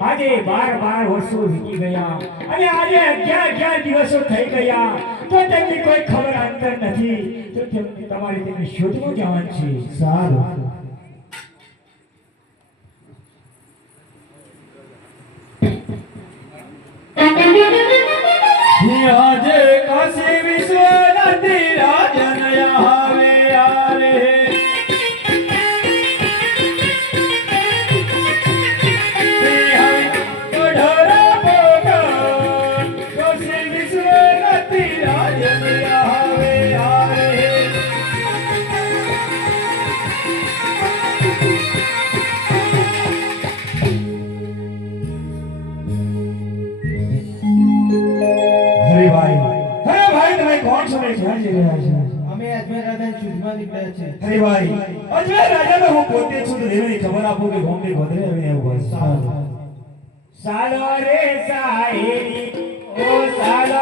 આજે બાર બાર વર્ષો વીતી ગયા અને આજે અગિયાર અગિયાર દિવસો થઈ ગયા તો તેમની કોઈ ખબર અંતર નથી તો તેમ- તમારે તેમને શોધવું જવાનું છે સારું આજે ભાઈ. અરે ભાઈ તમે કોણ છો? મેં ક્યાં જઈ રહ્યા છે અમે અજમેર રાજા ચૂંટવા નીકળ્યા છે. અરે ભાઈ અજમેર રાજાને હું પોતે છું તો દેવની ખબર આપો કે બોમ્બે ગોધરે અમે એવું બસ સાલો રે સાહેબ. ઓ સાલો